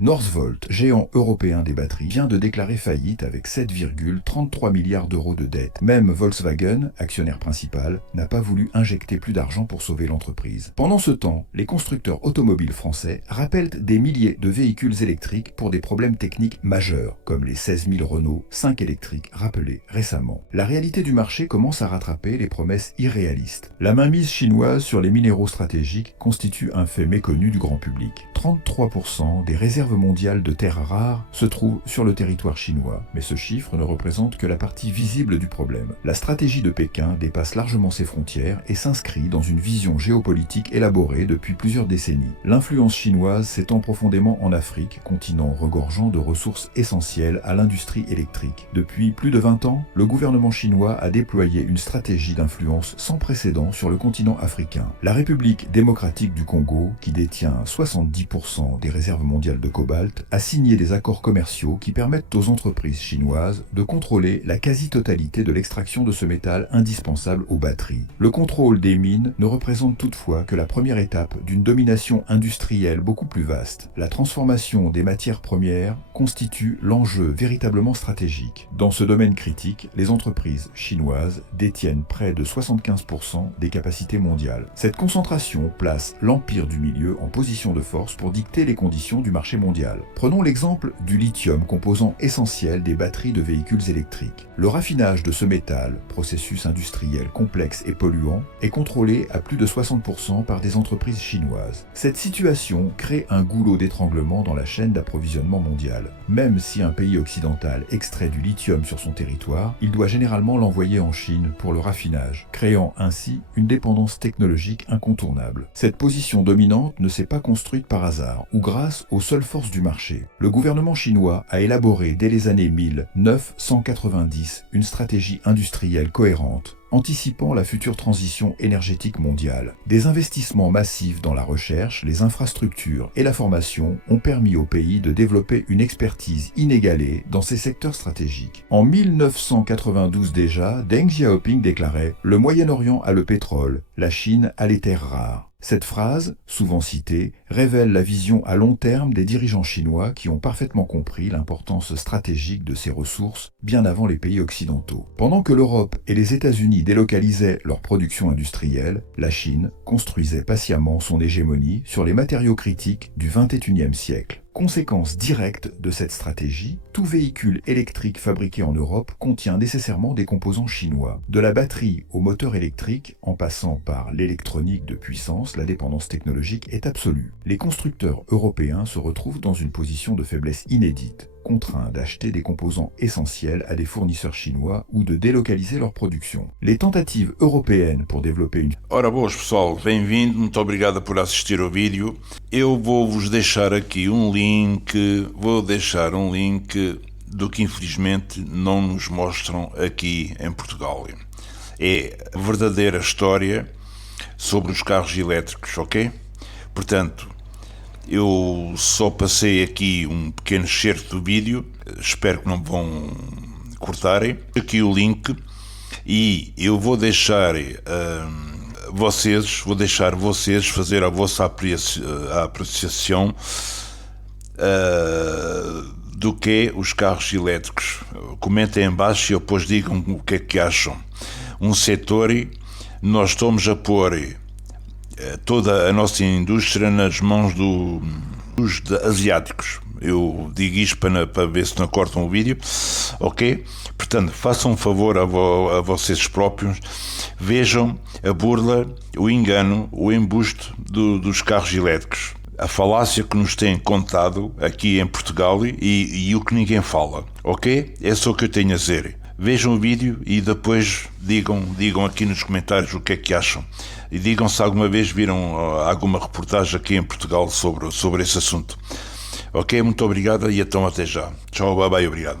Northvolt, géant européen des batteries, vient de déclarer faillite avec 7,33 milliards d'euros de dettes. Même Volkswagen, actionnaire principal, n'a pas voulu injecter plus d'argent pour sauver l'entreprise. Pendant ce temps, les constructeurs automobiles français rappellent des milliers de véhicules électriques pour des problèmes techniques majeurs, comme les 16 000 Renault 5 électriques rappelés récemment. La réalité du marché commence à rattraper les promesses irréalistes. La mainmise chinoise sur les minéraux stratégiques constitue un fait méconnu du grand public. 33% des réserves mondiales de terres rares se trouvent sur le territoire chinois, mais ce chiffre ne représente que la partie visible du problème. La stratégie de Pékin dépasse largement ses frontières et s'inscrit dans une vision géopolitique élaborée depuis plusieurs décennies. L'influence chinoise s'étend profondément en Afrique, continent regorgeant de ressources essentielles à l'industrie électrique. Depuis plus de 20 ans, le gouvernement chinois a déployé une stratégie d'influence sans précédent sur le continent africain. La République démocratique du Congo, qui détient 70% des réserves mondiales de cobalt, a signé des accords commerciaux qui permettent aux entreprises chinoises de contrôler la quasi-totalité de l'extraction de ce métal indispensable aux batteries. Le contrôle des mines ne représente toutefois que la première étape d'une domination industrielle beaucoup plus vaste. La transformation des matières premières constitue l'enjeu véritablement stratégique. Dans ce domaine critique, les entreprises chinoises détiennent près de 75% des capacités mondiales. Cette concentration place l'empire du milieu en position de force pour dicter les conditions du marché mondial. Prenons l'exemple du lithium, composant essentiel des batteries de véhicules électriques. Le raffinage de ce métal, processus industriel complexe et polluant, est contrôlé à plus de 60% par des entreprises chinoises. Cette situation crée un goulot d'étranglement dans la chaîne d'approvisionnement mondiale. Même si un pays occidental extrait du lithium sur son territoire, il doit généralement l'envoyer en Chine pour le raffinage, créant ainsi une dépendance technologique incontournable. Cette position dominante ne s'est pas construite par hasard ou grâce aux seules forces du marché. Le gouvernement chinois a élaboré dès les années 1990 une stratégie industrielle cohérente, anticipant la future transition énergétique mondiale. Des investissements massifs dans la recherche, les infrastructures et la formation ont permis au pays de développer une expertise inégalée dans ces secteurs stratégiques. En 1992 déjà, Deng Xiaoping déclarait « Le Moyen-Orient a le pétrole, la Chine a les terres rares ». Cette phrase, souvent citée, révèle la vision à long terme des dirigeants chinois qui ont parfaitement compris l'importance stratégique de ces ressources bien avant les pays occidentaux. Pendant que l'Europe et les États-Unis délocalisaient leur production industrielle, la Chine construisait patiemment son hégémonie sur les matériaux critiques du XXIe siècle. Conséquence directe de cette stratégie, tout véhicule électrique fabriqué en Europe contient nécessairement des composants chinois. De la batterie au moteur électrique, en passant par l'électronique de puissance, la dépendance technologique est absolue. Les constructeurs européens se retrouvent dans une position de faiblesse inédite, contraints d'acheter des composants essentiels à des fournisseurs chinois ou de délocaliser leur production. Les tentatives européennes pour développer une... Ora boas pessoal, bem-vindo, muito obrigado por assistir ao vídeo. Eu vou-vos deixar aqui um link, do que infelizmente não nos mostram aqui em Portugal. É a verdadeira história sobre os carros elétricos, ok? Portanto, eu só passei aqui um pequeno excerto do vídeo, espero que não me vão cortarem. Aqui o link e eu vou deixar vocês fazer a vossa apreciação do que é os carros elétricos. Comentem em baixo e depois digam o que é que acham. Um setor, nós estamos a pôr toda a nossa indústria nas mãos dos asiáticos. Eu digo isto para ver se não cortam o vídeo, ok? Portanto, façam um favor a vocês próprios, vejam a burla, o engano, o embuste dos carros elétricos. A falácia que nos têm contado aqui em Portugal e o que ninguém fala, ok? É só o que eu tenho a dizer. Vejam o vídeo e depois digam aqui nos comentários o que é que acham. E digam se alguma vez viram alguma reportagem aqui em Portugal sobre esse assunto. Ok? Muito obrigado e então até já. Tchau, bye bye, obrigado.